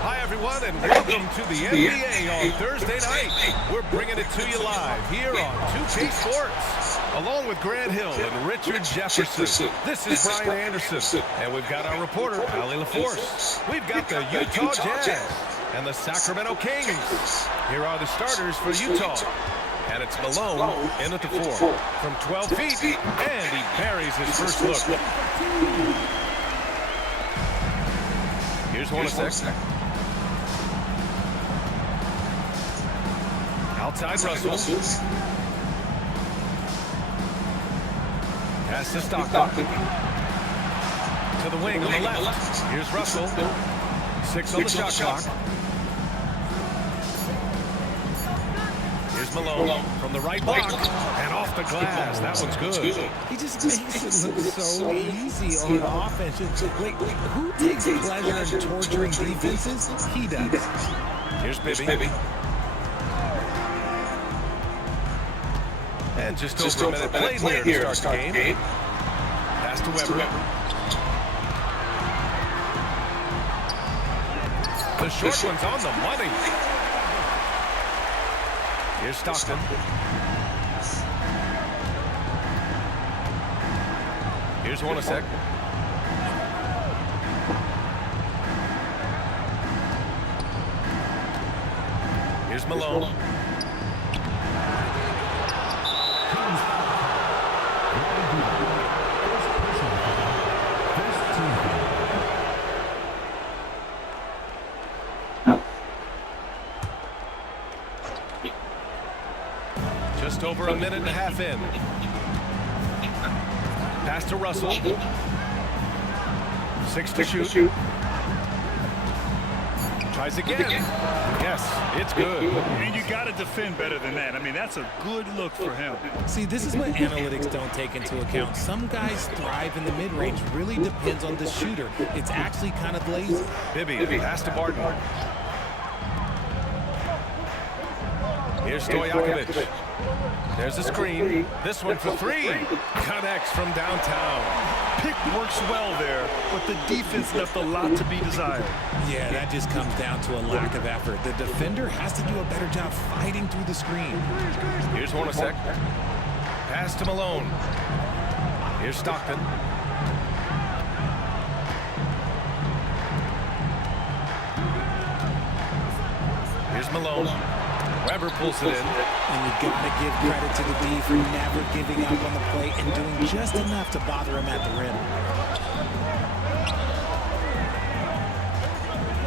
Hi, everyone, and welcome to the NBA on Thursday night. We're bringing it to you live here on 2K Sports, along with Grant Hill and Richard Jefferson. This is Brian Anderson, and we've got our reporter, Ali LaForce. We've got the Utah Jazz and the Sacramento Kings. Here are the starters for Utah. And it's Malone in at the 4 from 12 feet, and he buries his first look. Here's Hornacek. Outside Russell. Pass to Stockton. To the wing on the left. Here's Russell. 6 on the shot clock. Here's Malone from the right block and off the glass. That one's good. He just makes it look so easy on offense. Wait, who takes pleasure in torturing defenses? He does. Here's Bibby. And just over a minute played here to start the game. Pass to Weber. The short one's on the money. Here's Stockton. Here's Hornacek. Here's Malone. Just over a minute and a half in. Pass to Russell. 6 to shoot. Tries again. Yes, it's good. And you got to defend better than that. I mean, that's a good look for him. See, this is what analytics don't take into account. Some guys thrive in the mid-range. Really depends on the shooter. It's actually kind of lazy. Bibby, pass to Barton. Here's Stojakovic. There's a screen. This one for 3. Connects from downtown. Pick works well there, but the defense left a lot to be desired. Yeah, that just comes down to a lack of effort. The defender has to do a better job fighting through the screen. Here's Hornacek. Pass to Malone. Here's Stockton. Here's Malone. Weber pulls it in. And you got to give credit to the D for never giving up on the play and doing just enough to bother him at the rim.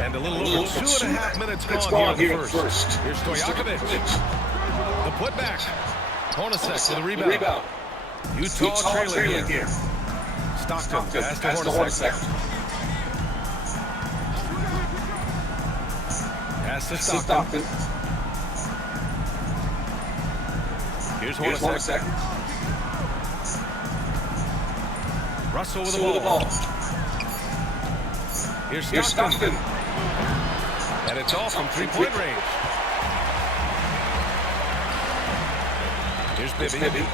And a little over 2.5 minutes gone here in the first. Here's Stojakovic. The putback. Hornacek to the rebound. Utah trailing here. Stockton pass to Hornacek. Pass to Stockton. Here's Hornacek. Russell with the ball. Here's Stockton. And it's off from 3-point range. Here's Bibby.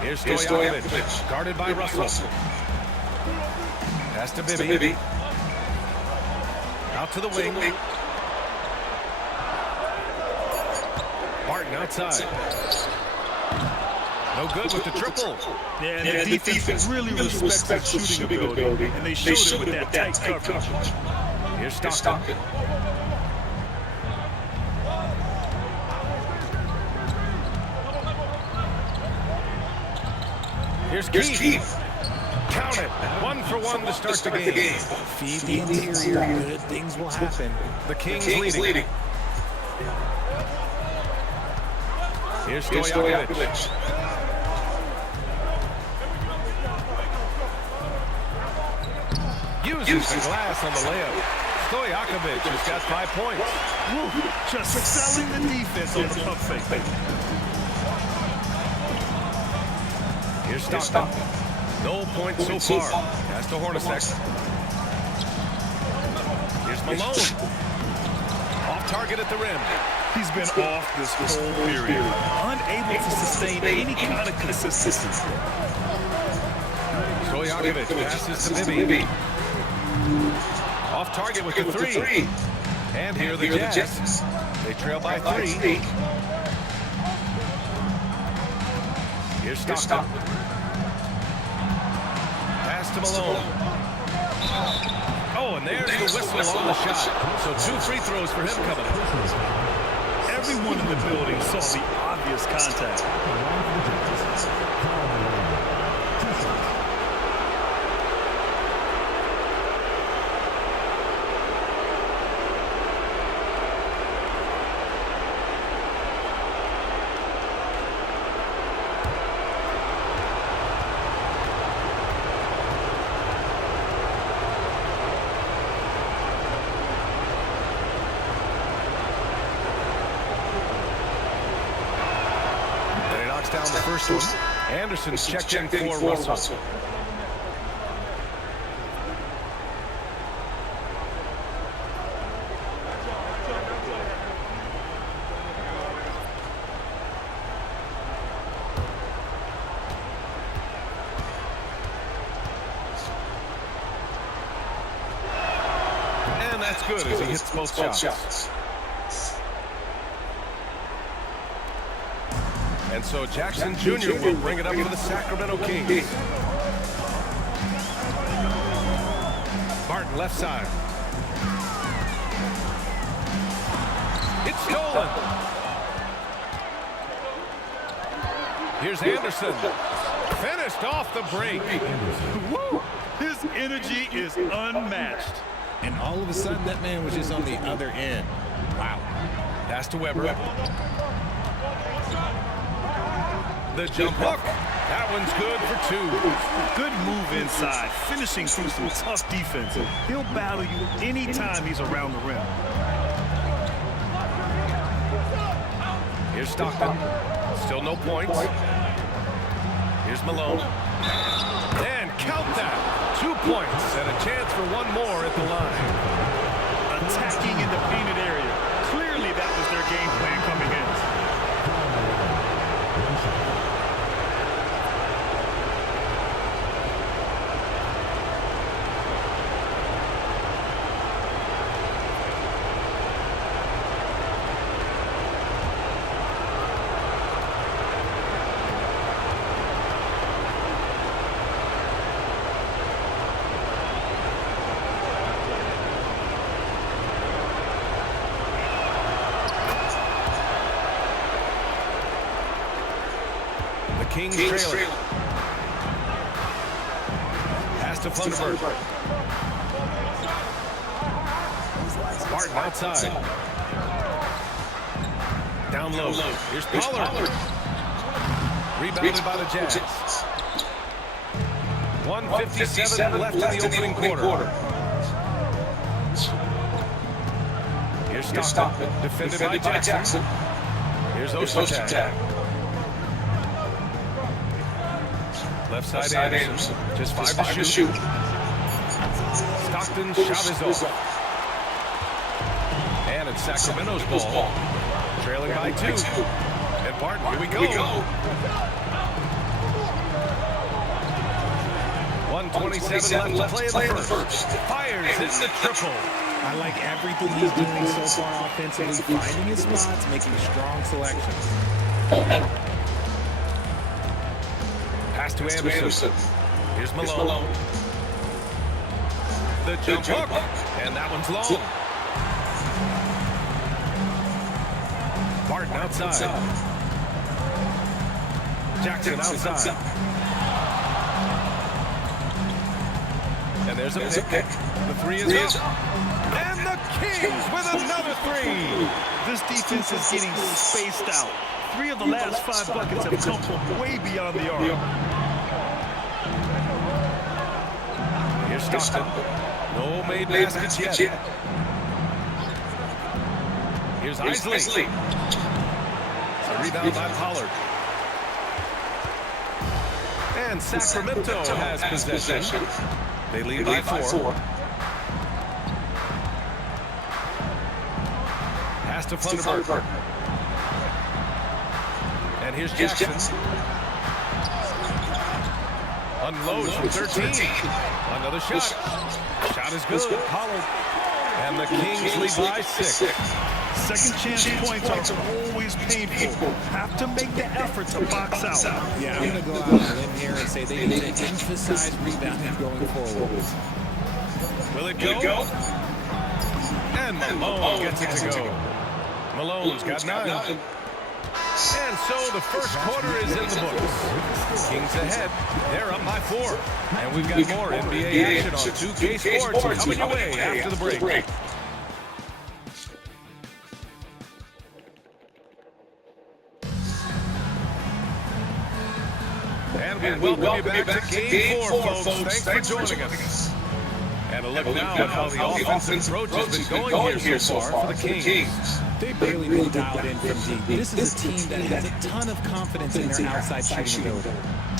Here's Stojakovic. Guarded by Russell. Pass to Bibby. Out to the wing. Barton outside. No good with the triple. Yeah, and the defense really respects his shooting ability, and they showed it with that tight coverage. Here's Stockton. Here's Keith. Count it. 1 for 1 to start the game. Feed the interior. Good things will happen. The Kings leading. Here's Stojakovic. Uses the glass on the layup. Stojakovic has got 5 points. Just excelling the defense on the pump fake. Here's Stockton. No points so far. Pass to Hornacek. Here's Malone. Off target at the rim. He's been off this whole period, unable to sustain any kind of consistency. Stojakovic passes to Bibby. Off target with the three. And here are the Jazz. They trail by 3. Here's Stockton. Pass to Malone. Oh, and there's the whistle on the shot. So 2 free throws for him coming up. Everyone in the building saw the obvious contact. Down the first one. Anderson's checked in for Russell. And that's good as he hits both shots. And so Jackson Jr. will bring it up for the Sacramento Kings. Martin left side. It's stolen. Here's Anderson. Finished off the break. Woo! His energy is unmatched. And all of a sudden, that man was just on the other end. Wow. Pass to Weber. The jump hook. That one's good for 2. Good move inside, finishing through some tough defense. He'll battle you anytime he's around the rim. Here's Stockton. Still no points. Here's Malone. And count that. 2 points and a chance for 1 more at the line. Attacking in the painted area. Clearly that was their game plan coming in. Kings trailing. Pass to Funderburg. Martin outside. Down low. Here's Pollard. Rebounded by the Jazz. 1:57 left in the opening quarter. Here's Stockton. Defended by Jackson. Here's Ostertag. Left side Anderson. Just 5 to shoot. Stockton shot is off. And it's Sacramento's ball. Trailing by 2. And Barton, here we go. 1:27 left to play in the first. Fires in the triple. I like everything he's doing so far offensively, finding his spots, making strong selections. Pass to Anderson. Here's Malone. The jump hook. And that one's long. Barton outside. Jackson outside. And there's a pick. The 3 is up. And the Kings with another 3. This defense is getting spaced out. 3 of the last 5 buckets have come from way beyond the arc. Here's Stockton. No made baskets yet. Here's Isley. A rebound by Pollard. And Sacramento has possession. They lead by 4. Pass to Funderburg. And here's Jackson. Unloads from 13. Another shot. Shot Shot is good. Pollard. And the Kings lead by 6. Second chance points are always painful. Have to make the effort to box out. Yeah, I'm going to go out on a limb here and say they need to emphasize rebounding going forward. Will it go? And Malone gets it to go. Malone's got 9. And so the first quarter is in the books. Kings ahead. They're up by 4. And we've got more NBA action on 2K Sports coming your way after the break. And we welcome you back to Game 4, folks. Thanks for joining us. And a look now at how the offensive approach has been going here so far for the Kings. They've really been dialed in from deep. This is a team that has a ton of confidence in their outside shooting ability.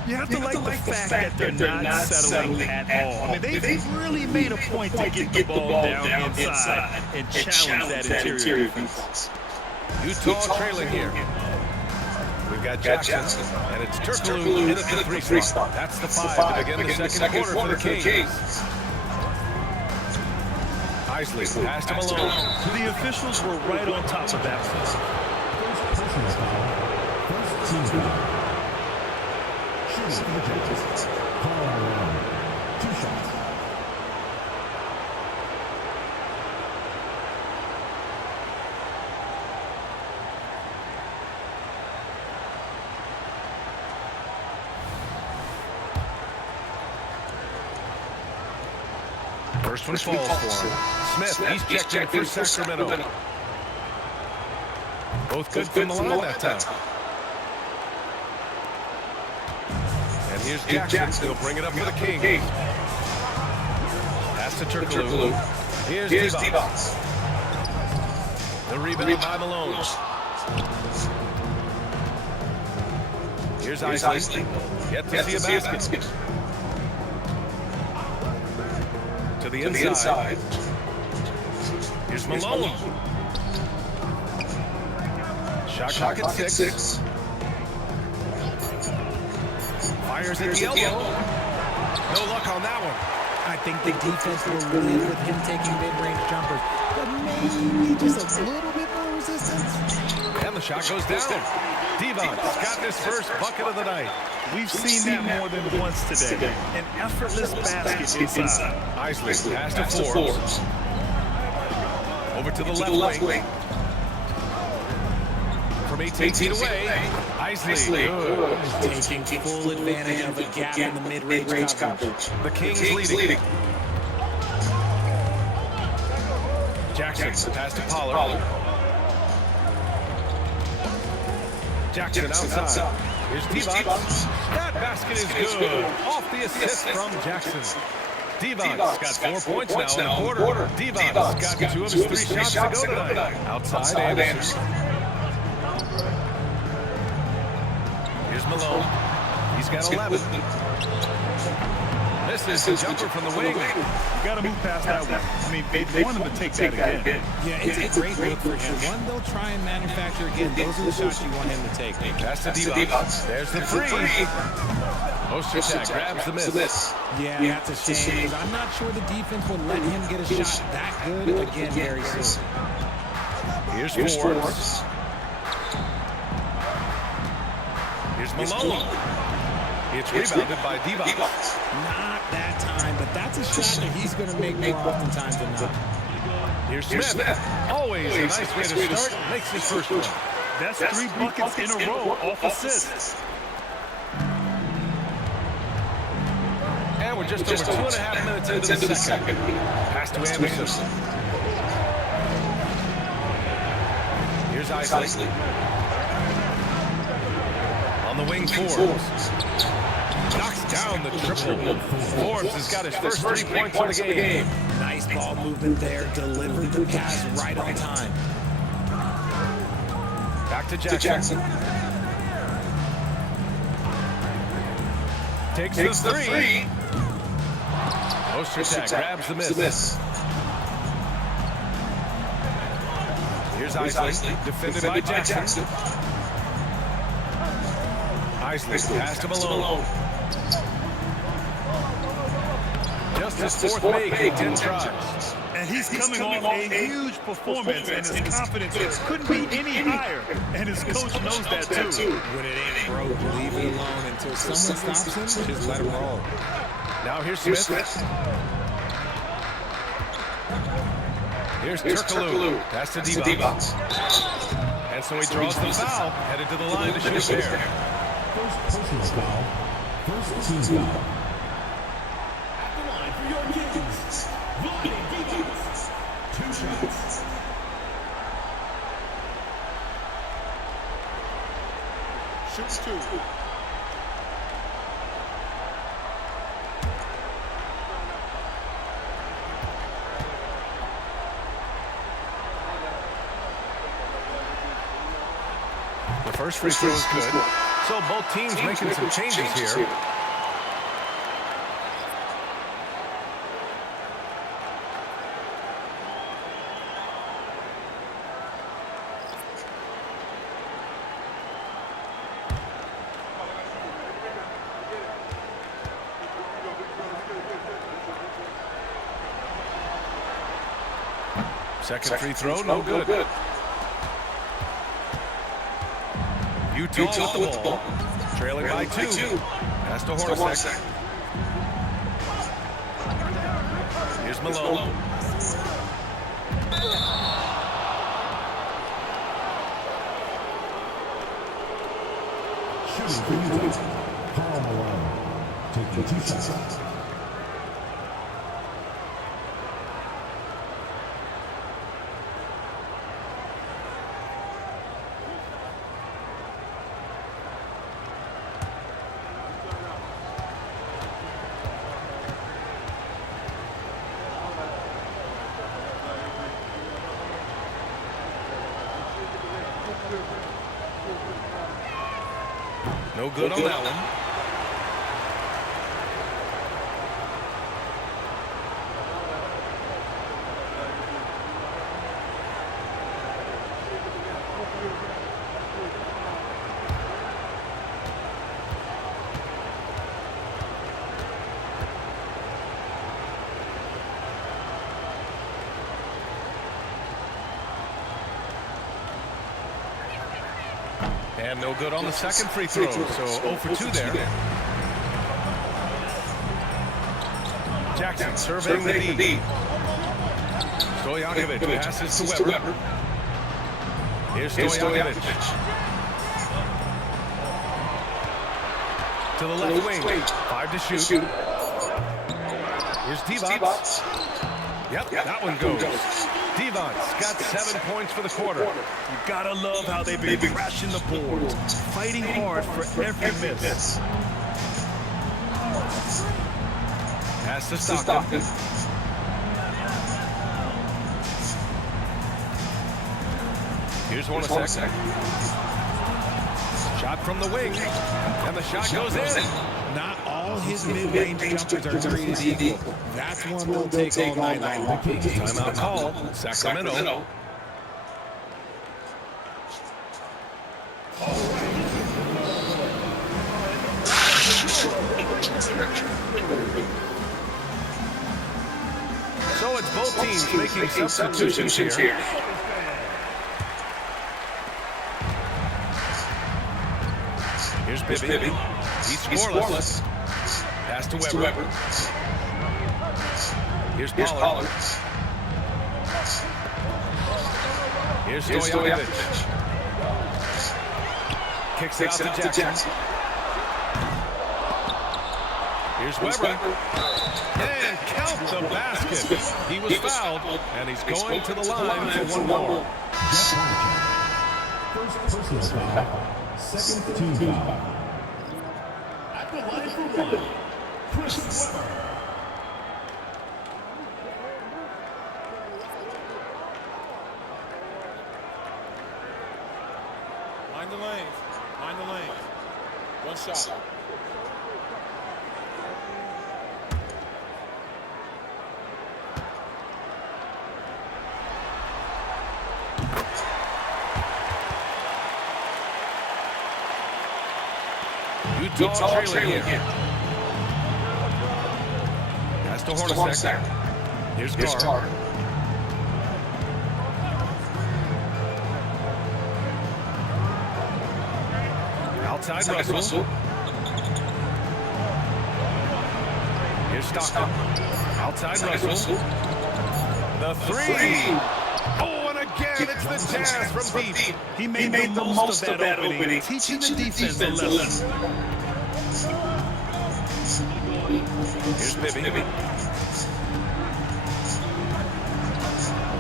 You have to like the fact that they're not settling at all. I mean, they've really made a point to get the ball down inside and challenge that interior defense. Utah trailing here. We've got Jackson, and it's Turkoglu in at the 3 spot. That's the 5 to begin the second quarter for the Kings. Isley pass to Malone. The officials were right on top of that. First one falls for him. Smith, he's checked in for Sacramento. Both good from the line that time. And here's Jackson. He'll bring it up for the Kings. Pass to Turkoglu. Here's Divac. The rebound by Malone. Here's Isley. Yet to see a basket. To the inside. Here's Malone. Shot clock at 6. Fires at the elbow. No luck on that one. I think the defense will live with him taking mid-range jumpers, but maybe just a little bit more resistance. And the shot goes down. Divac's got his first bucket of the night. We've seen that more than once today. An effortless basket inside. Isley pass to Forbes. Over to the left wing. From 18 feet away, Isley. Good. Taking full advantage of a gap in the mid-range coverage. The Kings leading. Jackson pass to Pollard. Jackson outside. Here's Divac. That basket is good. Off the assist from Jackson. Divac's got 4 points now in the quarter. Divac's got 2 of his 3 shots to go tonight. Outside Anderson. Here's Malone. He's got 11. This is the jumper from the wing. You got to move past that one. I mean, they want him to take that again. Yeah, it's a great look for him. One they'll try and manufacture again. Those are the shots you want him to take. Pass to Divac. There's the 3. Ostertag grabs the miss. Yeah, that's a shame. I'm not sure the defense will let him get a shot that good again very soon. Here's Forbes. Here's Malone. It's rebounded by Divac. Not that time, but that's a shot that he's going to make more oftentimes than not. Here's Smith. Always a nice way to start. Makes his first one. That's 3 buckets in a row off assists. And we're just over 2.5 minutes into the second. Pass to Anderson. Here's Isley. On the wing, Forbes. Knocks down the triple. Forbes has got his first 3 points of the game. Nice ball movement there. Delivered the pass right on time. Back to Jackson. Takes the 3. Ostertag grabs the miss. Here's Isley, defended by Jackson. Isley pass to Malone. Just just his fourth make in 10 tries. And he's coming off a huge performance, and his confidence couldn't be any higher. And his coach knows that, too. When it ain't broke, leave it alone until someone stops him. Just let him roll. Now here's Smith. Here's Turkoglu. Pass to Divac. And so he draws the foul, headed to the line to shoot a pair. First personal foul. First team foul. At the line for your Kings, Vlade Divac. 2 shots. Shoots 2. The first free throw is good. So both teams making some changes here. Second free throw, no good. Utah with the ball. Trailing by 2. Pass to Hornacek. Here's Malone. Shooting for Utah, Karl Malone. Taking 2 shots. No good on that one. And no good on the second free throw, so 0 for 2 there. Jackson surveying the D. Stojakovic passes to Weber. Here's Stojakovic. To the left wing. 5 to shoot. Here's Divac. Yep, that one goes. Divac's got 7 points for the quarter. You gotta love how they've been crashing the boards, fighting hard for every miss. Pass to Stockton. Here's Hornacek. Shot from the wing, and the shot goes in. Not all his mid-range jumpers are created equal. That's one they'll take all night long. Timeout call, Sacramento. So it's both teams making substitutions here. Here's Bibby. He's scoreless. Pass to Weber. Here's Pollard. Here's Stojakovic. Kicks it out to Jackson. Here's Weber. And count the basket. He was fouled, and he's going to the line for one more. First personal foul. Second team foul. At the line for 1, Chris Weber. Mind the lanes. Mind the lanes. 1 shot. Utah trailing here. Pass to Hornacek. Here's Carr. Outside Russell. Here's Stockton. Outside Russell. The three. Oh, and again, it's the Jazz from deep. He made the most of that opening, teaching the defense a lesson. Here's Bibby.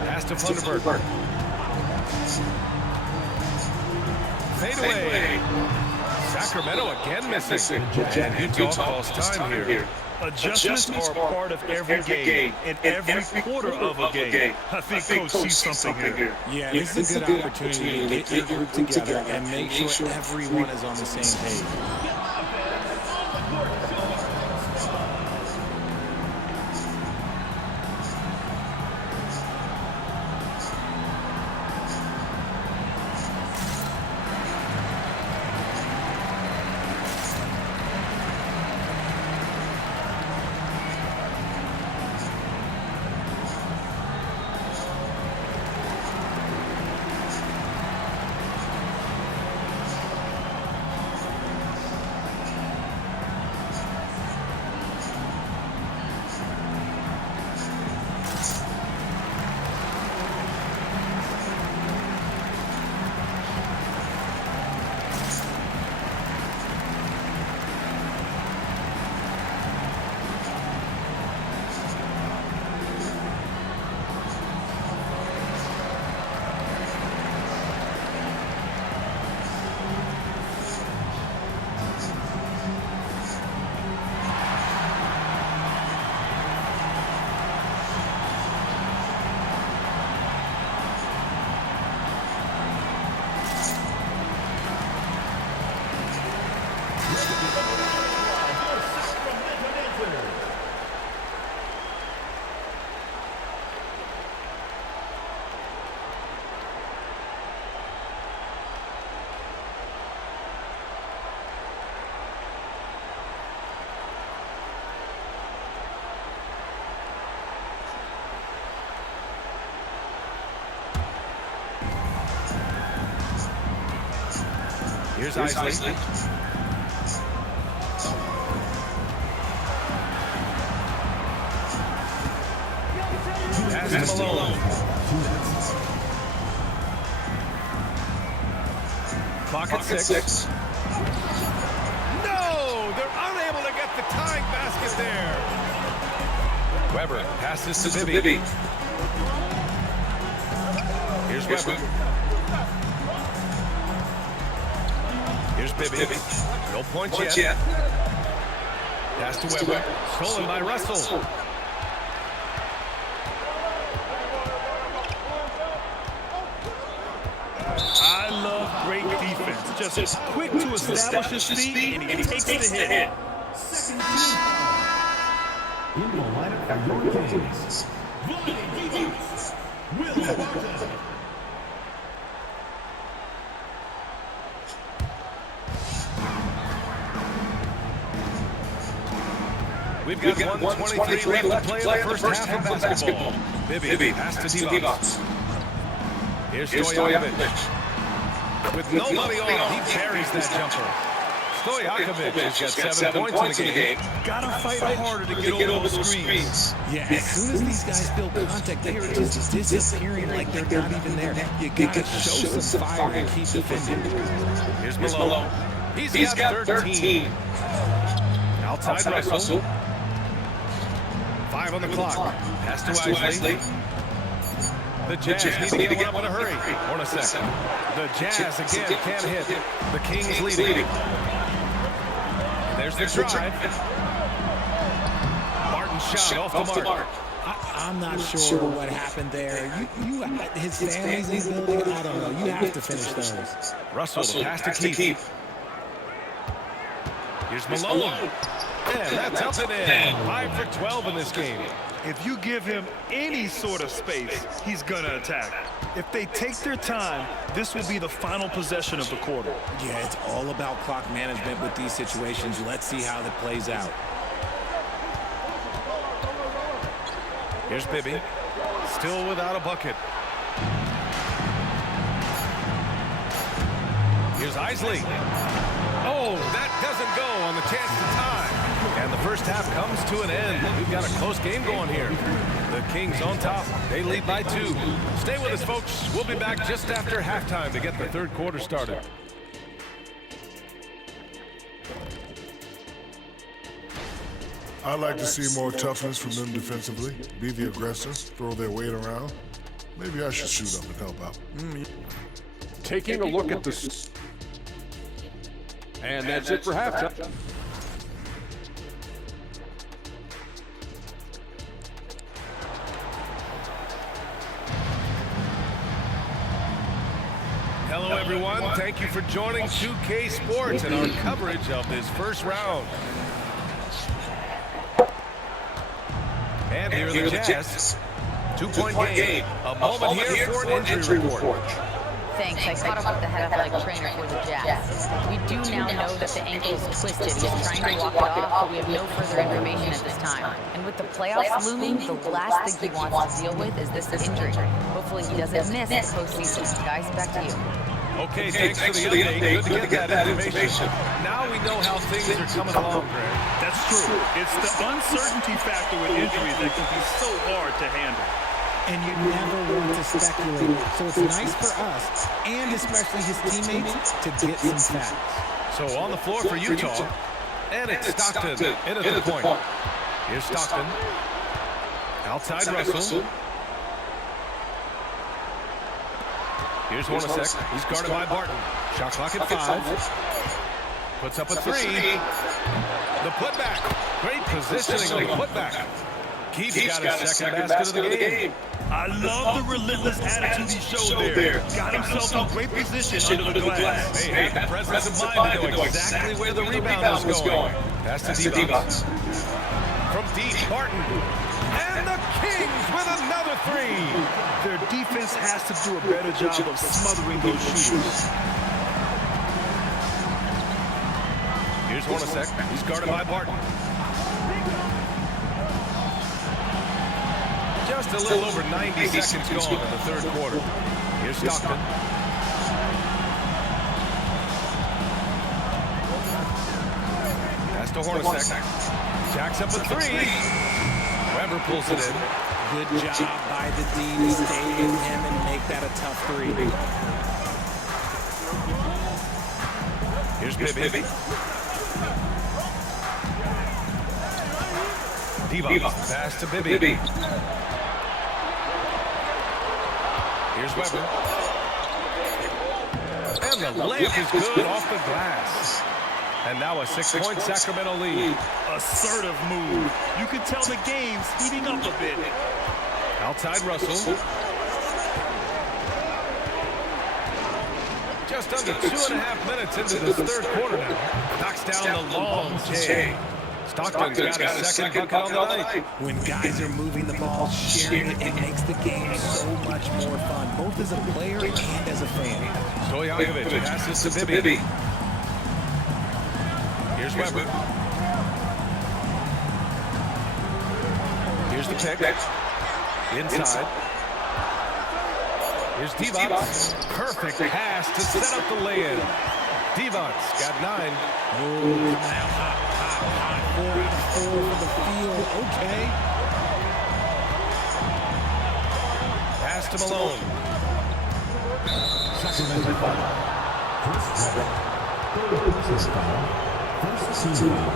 Pass to Funderburk. Fade away. Sacramento again missing. And Utah calls time here. Adjustments are part of every game and every quarter of a game. I think Coach sees something here. Yeah, this is a good opportunity to get your group together and make sure everyone is on the same page. Here's Isley. Pass to Malone. Clock at 6. No! They're unable to get the tying basket there. Weber passes to Bibby. Here's Weber. Here's Bibby. No points yet. Pass to Weber. Stolen by Russell. I love great defense. Just quick to establish his feet, and he takes the hit. In the lineup for your Kings, Will Barton. We've got 1:23 left to play in the first half of basketball. Bibby pass to Divac. Here's Stojakovic. With nobody on, he buries that jumper. Stojakovic has got 7 points in the game. Gotta fight harder to get over the screens. Yeah, as soon as these guys feel contact, they are just disappearing like they're not even there. You gotta show some fire and keep defending. Here's Malone. He's got 13. Outside Russell. 5 on the clock. Pass to Isley. The Jazz need to get one in a hurry. Hornacek. The Jazz again can't hit. The Kings leading. There's the drive. Martin shot off the mark. I'm not sure what happened there. His family's in the building. I don't know. You have to finish those. Russell, the pass to Keith. Here's Malone. And that's up and in. 5 for 12 in this game. If you give him any sort of space, he's gonna attack. If they take their time, this will be the final possession of the quarter. Yeah, it's all about clock management with these situations. Let's see how that plays out. Here's Bibby. Still without a bucket. Here's Isley. Oh, that doesn't go on the chance to tie. And the first half comes to an end. We've got a close game going here. The Kings on top. They lead by 2. Stay with us, folks. We'll be back just after halftime to get the third quarter started. I'd like to see more toughness from them defensively. Be the aggressor, throw their weight around. Maybe I should shoot up and help out. Taking a look at this. And that's it for halftime. Hello, everyone. Thank you for joining 2K Sports and our coverage of this first round. And here are the Jazz. 2-point game. A moment here for an injury report. Thanks. I caught up with the head athletic trainer for the Jazz. We do now know that the ankle is twisted. He's trying to walk it off, but we have no further information at this time. And with the playoffs looming, the last thing he wants to deal with is this injury. Hopefully he doesn't miss the postseason. Guys, back to you. Okay, thanks for the update. Good to get that information. Now we know how things are coming along, Greg. That's true. It's the uncertainty factor with injuries that can be so hard to handle. And you never want to speculate. So it's nice for us, and especially his teammates, to get some facts. So on the floor for Utah, and it's Stockton in at the point. Here's Stockton. Outside Russell. Here's Hornacek. He's guarded by Barton. Shot clock at 5. Puts up a 3. The putback. Great positioning on the putback. Keith's got his second basket of the game. I love the relentless attitude he showed there. Got himself in great position under the glass. They had the presence of mind to know exactly where the rebound was going. Pass to D-Box. From deep, Barton. And the Kings with another 3. Their defense has to do a better job of smothering those shooters. Here's Hornacek. He's guarded by Barton. Just a little over 90 seconds gone in the third quarter. Here's Stockton. Pass to Hornacek. Jacks up a 3. Weber pulls it in. Good job by the D to stay with him and make that a tough 3. Here's Bibby. Divac. Pass to Bibby. Here's Weber. And the layup is good off the glass. And now a 6-point Sacramento lead. Assertive move. You can tell the game's heating up a bit. Outside Russell. Just under 2.5 minutes into this third quarter now. Knocks down the long J. Stockton's got his second bucket on the night. When guys are moving the ball, sharing it makes the game so much more fun, both as a player and as a fan. Stojakovic passes to Bibby. Here's Weber. Here's the pick. Inside. Here's Divac. Perfect pass to set up the lay-in. Divac got 9. Oh, coming out hot. 4 for the field. Okay. Pass to Malone. Sacramento foul. Chris Webber. Third personal foul. First team foul.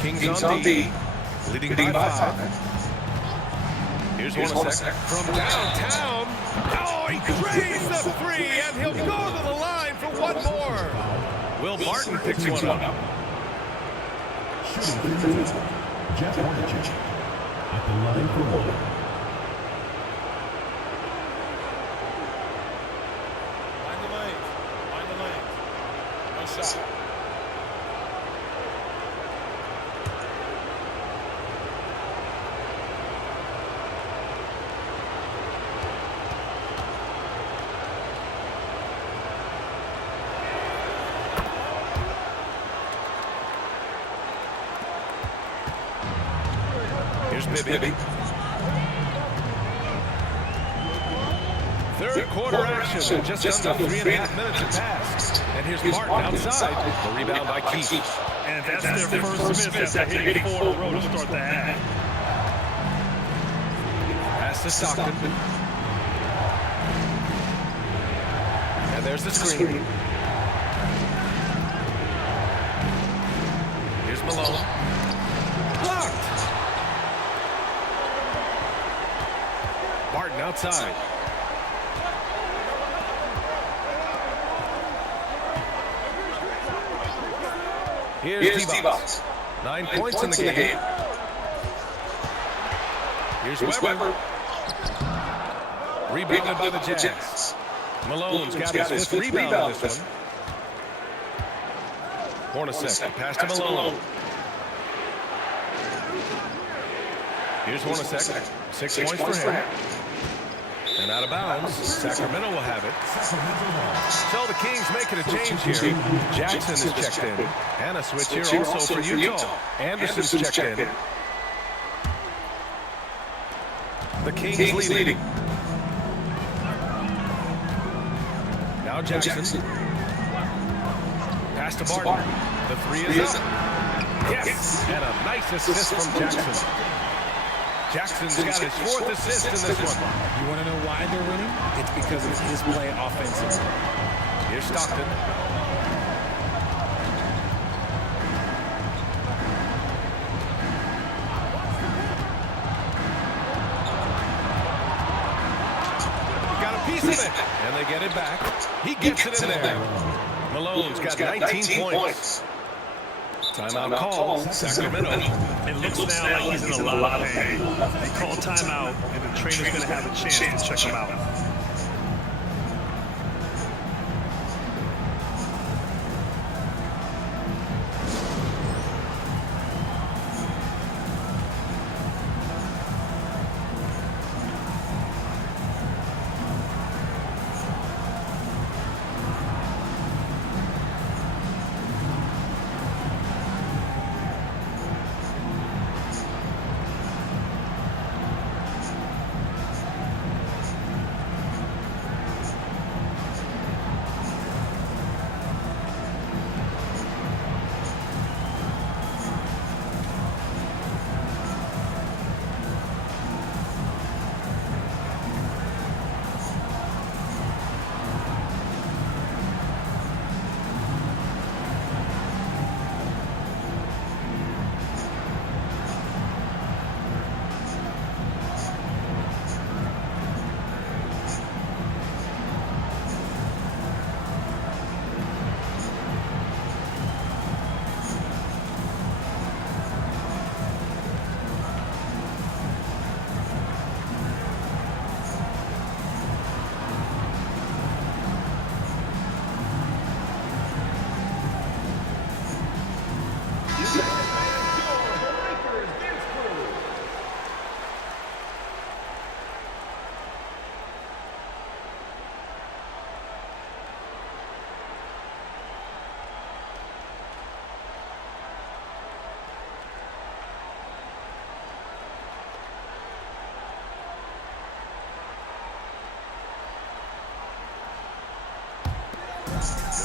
Kings on D. Leading by 5. Here's Hornacek from downtown. Oh, he drains the 3, and he'll go to the line for one more. Will Barton picks one up. Shooting 32. Jeff Hornacek at the line for 1. Find the lane. One shot. Bibby. Third quarter action. Just under 3.5 minutes have passed. And here's Martin outside. The rebound by Keith. And that's their first miss after hitting 4 in a row to start the half. Pass to Stockton. And there's the screen. Here's Malone. Blocked. Martin outside. Here's D-Box. 9 points in the game. Here's Weber. Rebounded by the Jazz. Malone's got his 5th rebound on this one. Hornacek, pass to Malone. Here's Hornacek, 6 points for him. And out of bounds, Sacramento will have it. So the Kings making a change here. Jackson is checked in. And a switch here also for Utah. Anderson's checked in. The Kings leading. Now Jackson. Pass to Barton. The 3 is up. Yes! And a nice assist from Jackson. Jackson's got his 4th assist in this one. You want to know why they're winning? It's because of his play offensively. Here's Stockton. Got a piece of it. And they get it back. He gets it in there. Malone's got 19 points. Timeout call, Sacramento. It looks now like he's in a lot of pain. They call timeout, and the trainer's going to have a chance to check him out.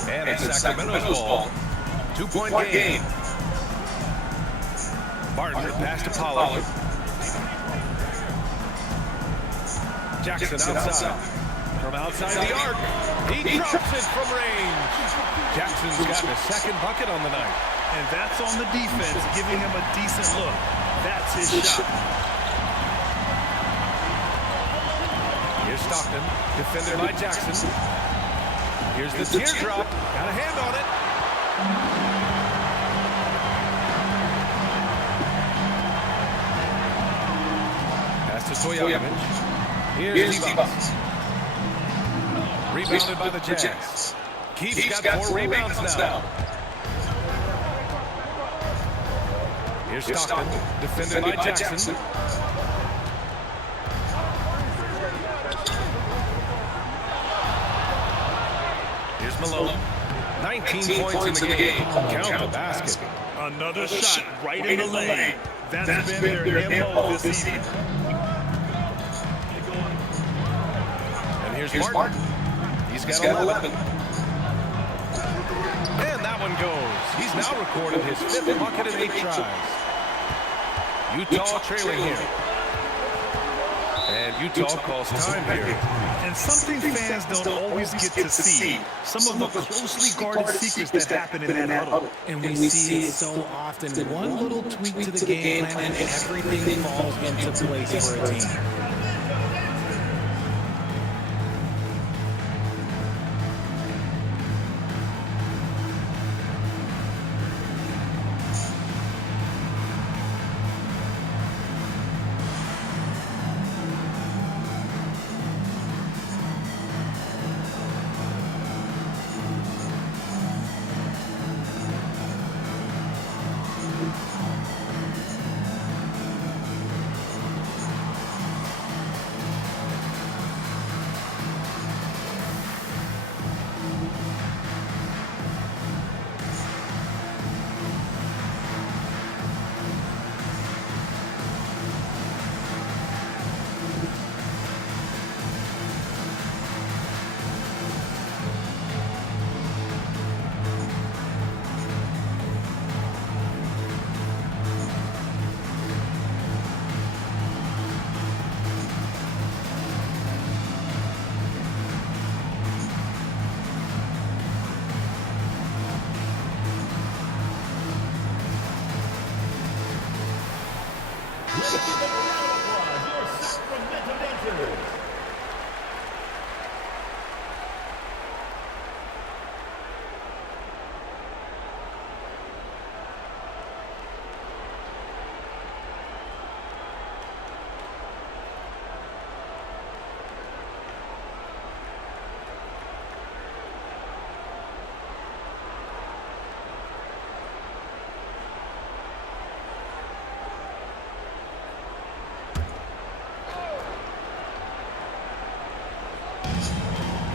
And it's Sacramento's ball. 2-point game. Barton pass to Pollard. Jackson outside. From outside the arc. He drops it from range. Jackson's got his 2nd bucket on the night. And that's on the defense, giving him a decent look. That's his shot. Here's Stockton, defended by Jackson. Here's the teardrop. Got a hand on it. Pass to Stojakovic. Here's D-Box. Rebounded by the Jazz. Keith's got 4 rebounds now. Here's Stockton, defended by Jackson. Here's Malone. 19 points in the game. Count the basket. Another shot right in the lane. That's been their MO this evening. And here's Martin. He's got 11. And that one goes. He's now recorded his 5th bucket in 8 tries. Utah trailing here. And Utah calls time here. And something fans don't always get to see. Some of the closely guarded secrets that happen in that huddle. And we see it so often. One little tweak to the game plan and everything falls into place for a team.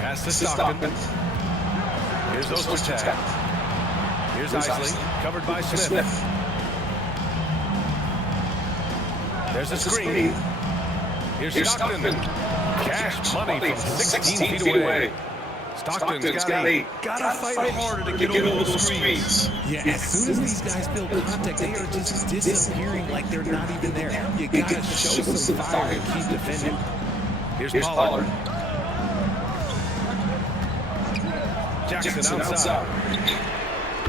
Pass to Stockton. Here's Ostertag. Here's Isley, covered by Smith. There's a screen. Here's Stockton. Cash money from 16 feet away. Stockton's Gotta fight harder to get over the screens. Yeah, as soon as these guys feel contact, they are just disappearing like they're not even there. You gotta show some fire and keep defending. Here's Pollard. Jackson outside.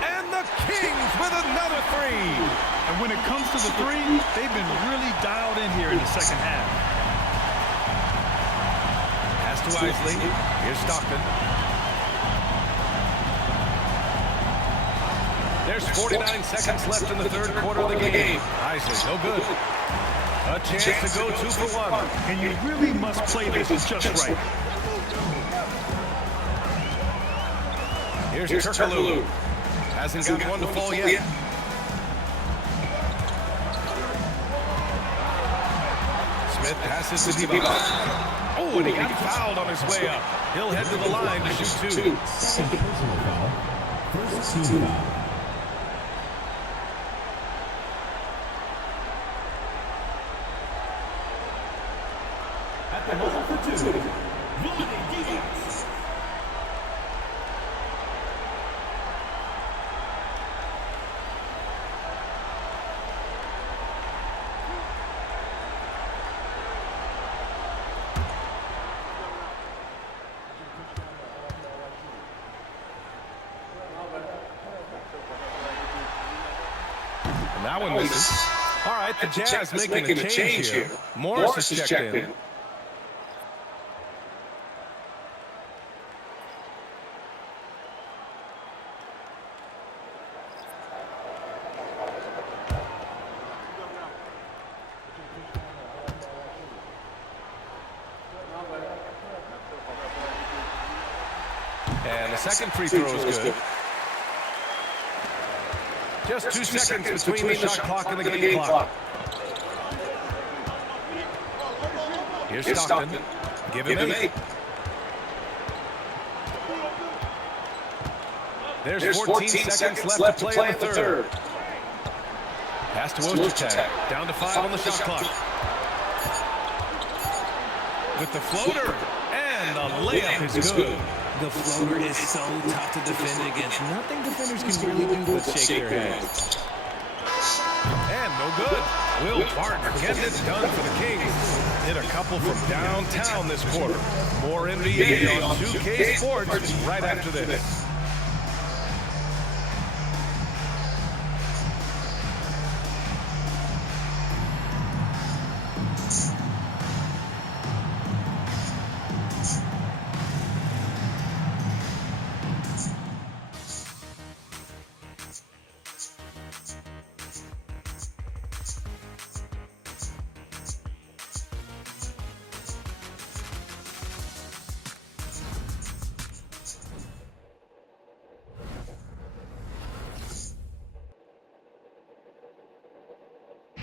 And the Kings with another 3. And when it comes to the 3, they've been really dialed in here in the second half. Pass to Isley. Here's Stockton. There's 49 seconds left in the 3rd quarter of the game. Isley, no good. A chance to go 2 for 1. And you really must play this just right. Here's Turkoglu. Hasn't got one to fall yet. Smith passes to Divac. Oh, and he got fouled on his way up. He'll head to the line to shoot 2. Second personal foul. First team foul. At the buzzer for 2, Vlade Divac. And that one misses. All right, the Jazz making a change here. Morris is checked in. And the second free throw is good. Just 2 seconds between the shot clock and the game clock. Here's Stockton. Give him 8. There's 14 seconds left to play in the 3rd. Pass to Ostertag. Down to 5 on the shot clock. With the floater. And the layup is good. The floater is so tough to defend against. Nothing defenders can really do but shake their heads. And no good. Will Barton getting it done for the Kings. Hit a couple from downtown this quarter. More NBA on 2K Sports right after this.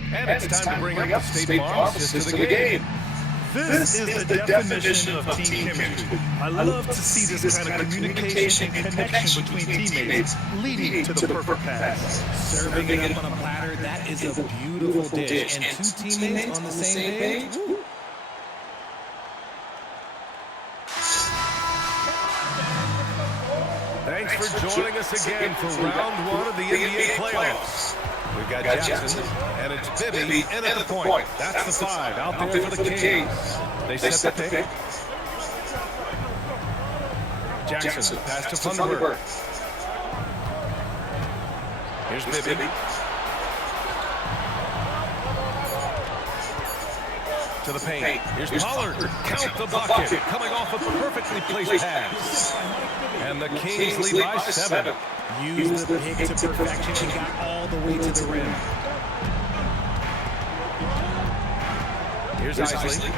And it's time to bring up the State Farm assist to the game. This is the definition of team chemistry. I love to see this kind of communication and connection between teammates leading to the perfect pass. Serving it up on a platter, that is a beautiful dish. And two teammates on the same page. Woo. Thanks for joining us again for round 1 of the NBA playoffs. We've got Jackson, and it's Bibby in at the point. That's the 5 out there for the Kings. They set the pick. Jackson, pass to Funderburg. Here's Bibby. To the paint. Here's Pollard. Count the bucket. Coming off of a perfectly placed pass. And the Kings lead by 7. Use the pick to perfection and got all the way to the rim. Here's Isley.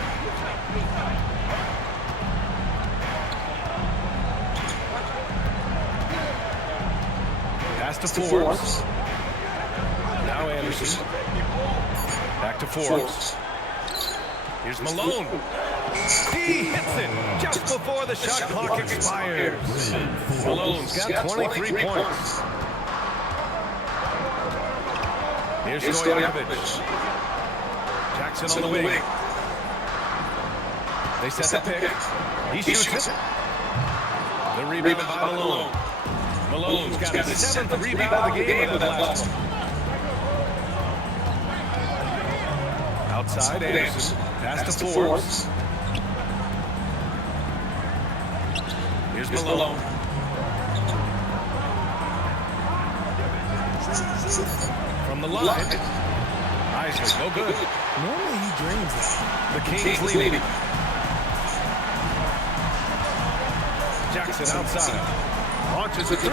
Pass to Forbes. Now Anderson. Back to Forbes. Here's Malone. He hits it just before the shot clock expires. Malone's got 23 points. Here's Stojakovic. Jackson on the wing. They set the pick. He shoots it. The rebound by Malone. Malone's got his 7th rebound of the game in the last one. Outside Anderson. Pass to Forbes. Here's Malone. From the line. Isley, no good. Normally he dreams that. The Kings leading. Jackson outside. Launches a 3.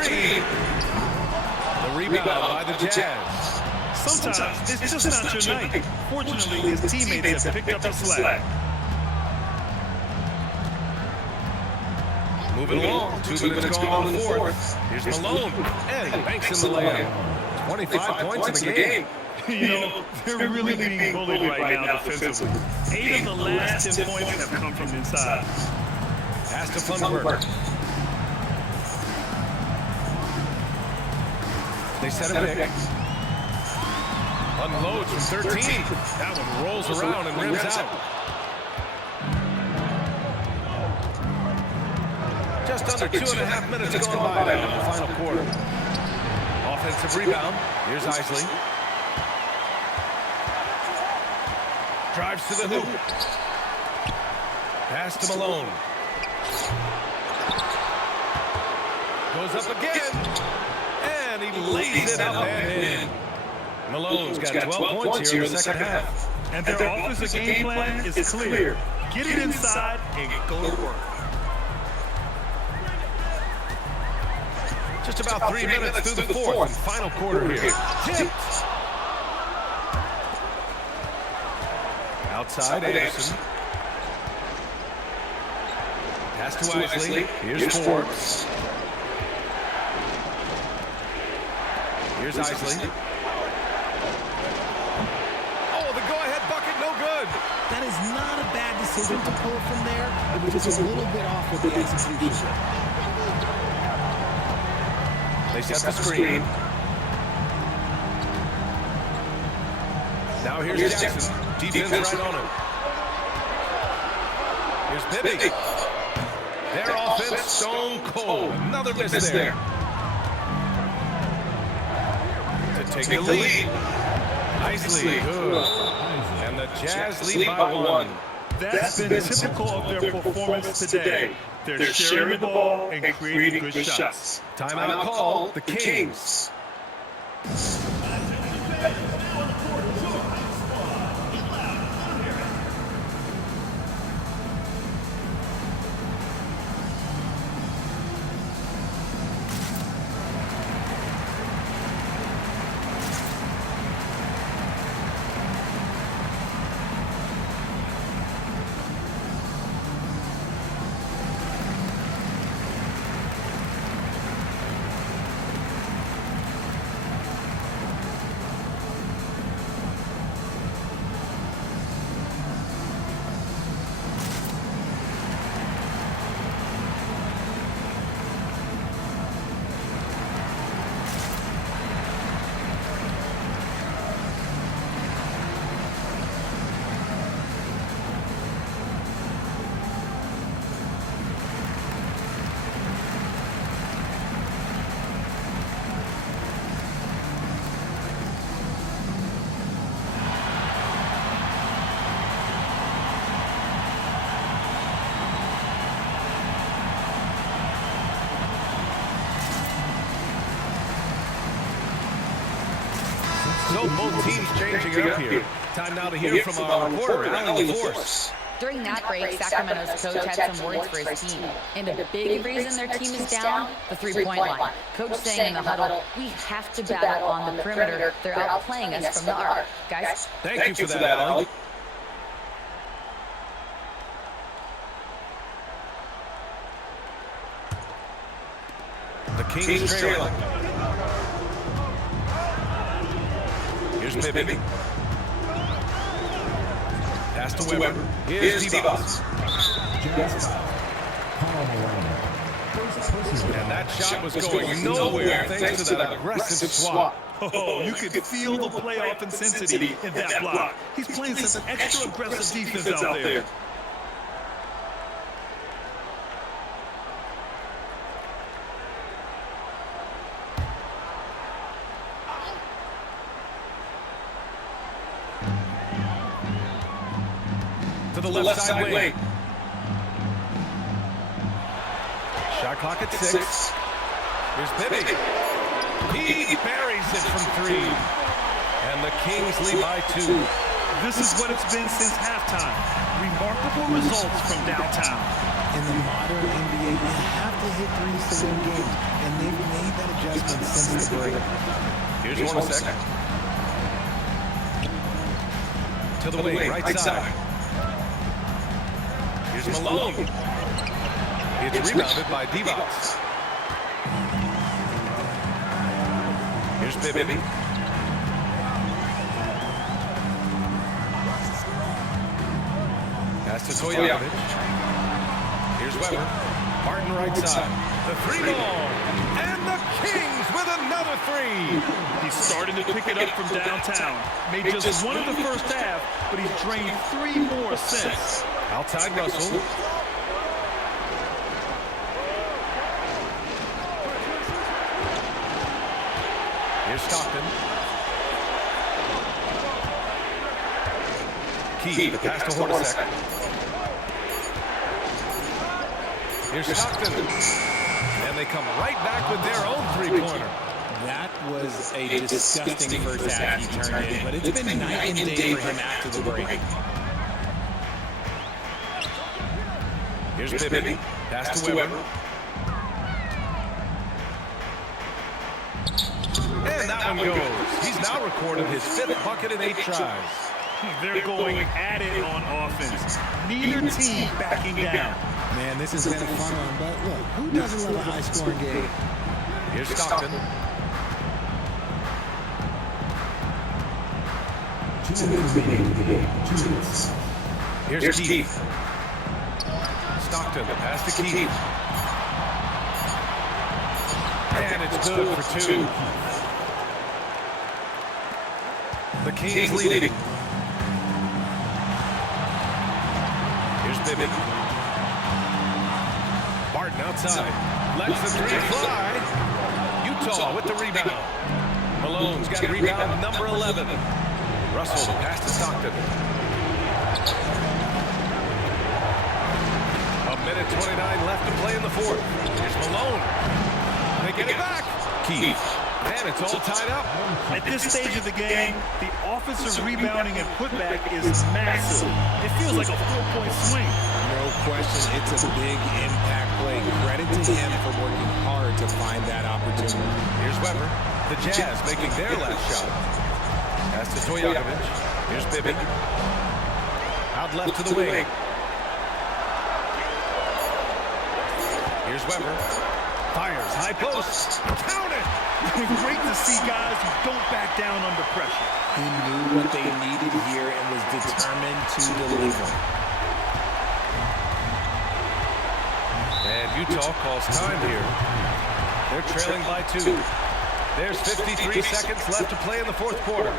The rebound by the Jazz. Sometimes it's just not your night. Fortunately, his teammates have picked up the slack. Moving along. 2 minutes gone on the 4th. Here's Malone. And he banks in the layup. 25 points in the game. You know, they're really being bullied right now defensively. 8 of the last 10 points have come from inside. Pass to Funderburg. They set a pick. Unloads from 13. That one rolls around and rims out. Just under 2.5 minutes gone by now in the final quarter. Offensive rebound. Here's Isley. Drives to the hoop. Pass to Malone. Goes up again. And he lays it up and in. Malone's got 12 points here in the second half. And their offensive game plan is clear. Get it inside and go to work. Just about 3 minutes through the 4th and final quarter here. Tipped. Outside Anderson. Pass to Isley. Here's Forbes. Here's Isley. Oh, the go-ahead bucket, no good. That is not a bad decision to pull from there. It was just a little bit off with the execution. They set the screen. Now here's Jackson. Defense right on him. Here's Bibby. Their offense stone cold. Another miss there. To take the lead. Nicely. Good. And the Jazz lead by 1. That's been typical of their performance today. They're sharing the ball and creating good shots. Timeout call, the Kings. So both teams changing up here. Time now to hear from our reporter, Allie LaForce. During that break, Sacramento's coach had some words for his team. And a big reason their team is down, the three-point line. Coach saying in the huddle, we have to battle on the perimeter. They're outplaying us from the arc. Guys? Thank you for that, Allie. The Kings trailing. Here's Bibby. Pass to Weber. Here's D-Boss. And that shot was going nowhere thanks to that aggressive swap. Oh, you can feel the playoff intensity in that block. He's playing some extra aggressive defense out there. To the left side wing. Shot clock at 6. Here's Bibby. He buries it from 3. And the Kings lead by 2. This is what it's been since halftime. Remarkable results from downtown. In the modern NBA, you have to hit threes to win games, and they've made that adjustment since the break. Here's Hornacek. To the wing, right side. Here's Malone. It's rebounded by D-Boss. Here's Bibby. Pass to Stojakovic. Here's Weber. Martin right side. The 3-ball. And the Kings with another 3. He's starting to pick it up from downtown. Made just one in the first half, but he's drained 3 more since. Outside Russell. Here's Stockton. Keith, the pass to Hornacek. Here's Stockton. And they come right back with their own 3-pointer. That was a disgusting first half he turned in, but it's been night and day for him after the break. Here's Bibby. Pass to Weber. And that one goes. He's now recorded his 5th bucket in 8 tries. They're going at it on offense. Neither team backing down. Man, this has been a fun one, but look, who doesn't love a high-scoring game? Here's Stockton. Here's Keith. Stockton, the pass to Keith. And it's good for 2. The Kings leading. Bibby. Barton outside. Lets the three fly. Utah with the rebound. Malone's got rebound number 11. Russell pass to Stockton. A minute 29 left to play in the fourth. Here's Malone. They get it back. Keith. And it's all tied up. At this stage of the game, the offensive rebounding and putback is massive. It feels like a 4-point swing. No question, it's a big impact play. Credit to him for working hard to find that opportunity. Here's Weber. The Jazz making their last shot. Pass to Stojakovic. Here's Bibby. Out left to the wing. Here's Weber. Fires, high post. Count it! Great to see guys who don't back down under pressure. He knew what they needed here and was determined to deliver. And Utah calls time here. They're trailing by 2. There's 53 seconds left to play in the fourth quarter.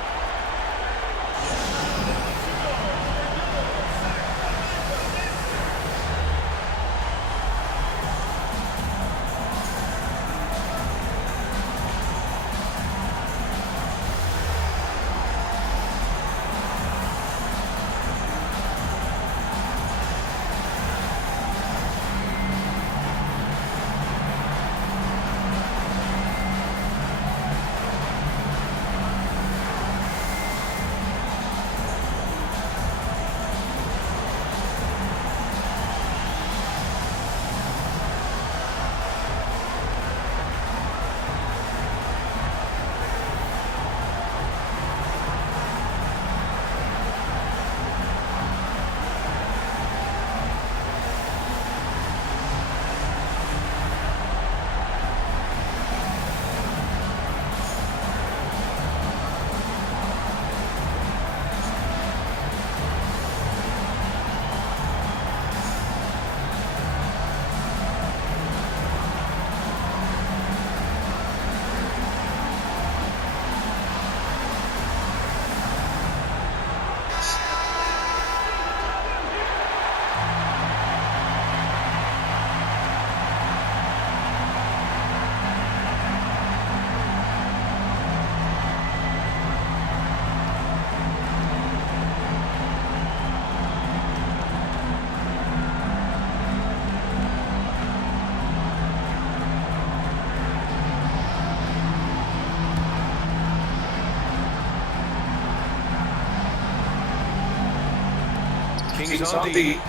Kings on D.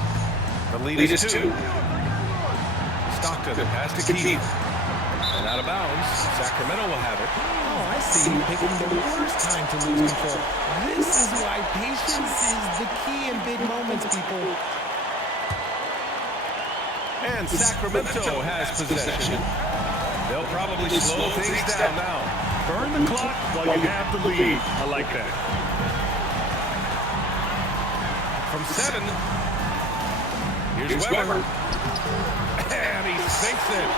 The lead is 2. Stockton pass to Keith. And out of bounds. Sacramento will have it. Oh, I see you picking the worst time to lose control. This is why patience is the key in big moments, people. And Sacramento has possession. They'll probably slow things down now. Burn the clock while you have the lead. I like that. From 7. Here's Weber. And he sinks it.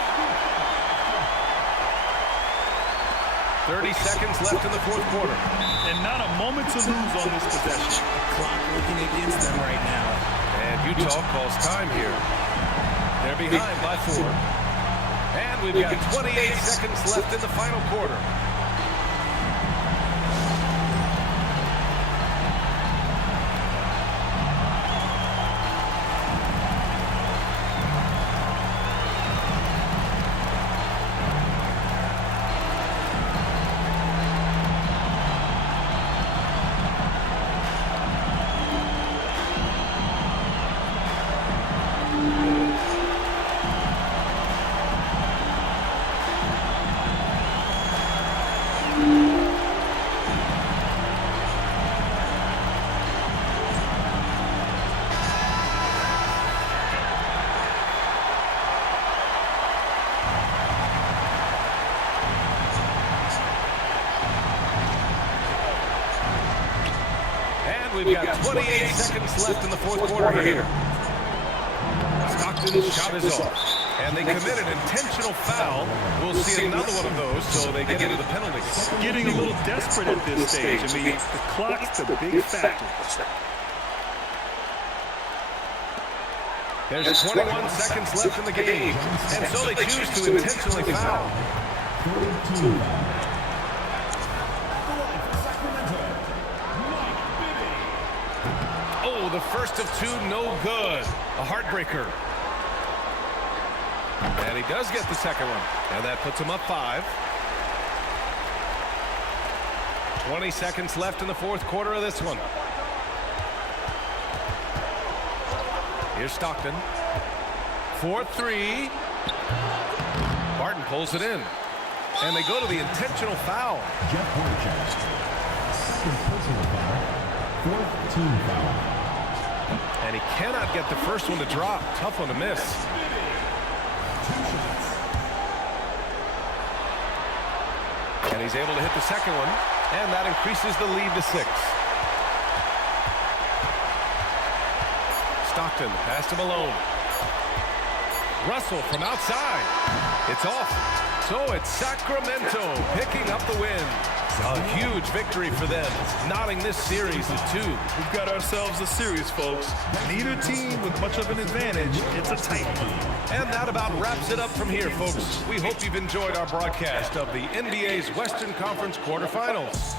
30 seconds left in the fourth quarter. And not a moment to lose on this possession. Clock working against them right now. And Utah calls time here. They're behind by 4. And we've got 28 seconds left in the final quarter. We've got 28 seconds left in the fourth quarter here. Stockton's shot is off. And they commit an intentional foul. We'll see another one of those, so they get into the penalties. Getting a little desperate at this stage. I mean, the clock's the big factor. There's 21 seconds left in the game, and so they choose to intentionally foul. Oh, the first of two, no good. A heartbreaker. And he does get the second one, and that puts him up 5. 20 seconds left in the fourth quarter of this one. Here's Stockton. 4-3. Barton pulls it in. And they go to the intentional foul. Jeff Hornacek. Second personal foul. Fourth team foul. And he cannot get the first one to drop. Tough one to miss. And he's able to hit the second one. And that increases the lead to 6. Stockton pass to Malone. Russell from outside. It's off. So it's Sacramento picking up the win. A huge victory for them, knotting this series to 2. We've got ourselves a series, folks. Neither team with much of an advantage. It's a tight one. And that about wraps it up from here, folks. We hope you've enjoyed our broadcast of the NBA's Western Conference quarterfinals.